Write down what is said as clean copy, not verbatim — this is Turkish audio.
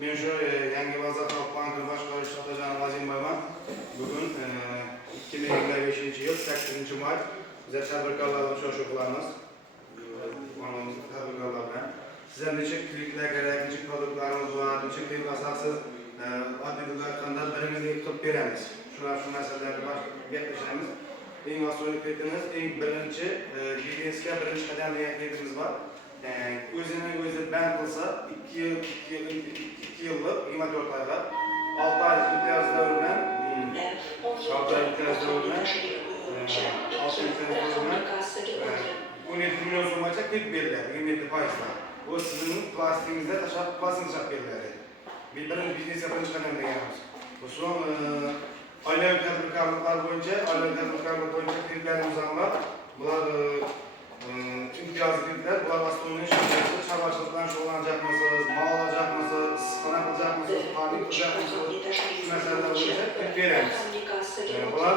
Men şu Yangi Bazar Halk Bankı Başkanı Şatacan Vazim Bayman bugün 2025 yıl 8. May bize tebriklarla şoşuklarınız. Anamızın tebriklarla. Size neçik klikler gerek, neçik produktlarımız var, neçik klik asaksız adlilikler hakkında birimizi tutup veremiz. Şu meseleleri geçmişlerimiz. En astrolik klikiniz, en birinci bilginizke birinci kadem niyetlerimiz var. Özünü ben kılsa 2 yıllık 24 ayda 6 ay imtiyaz dövründen 6 ay imtiyaz dövründen 17 milyon so'm aytsak deb beriladi 27 faizla. Bu sizin plastiğinizde taşak plastik taşak beriladi. Birinci biznes birinchi qadam deganimiz. Bu son oilaviy tadbirkorliklar bo'yicha kliplarimiz ham bor. Bular imtiyozli kliplar, bular aslında çarvachilik bilan shug'ullanacakmisiz, mal olacakmisiz, issiqxona qilyapmisiz, ta'lim qilyapmisiz, shu masalalar bo'yicha klip beramiz. Bular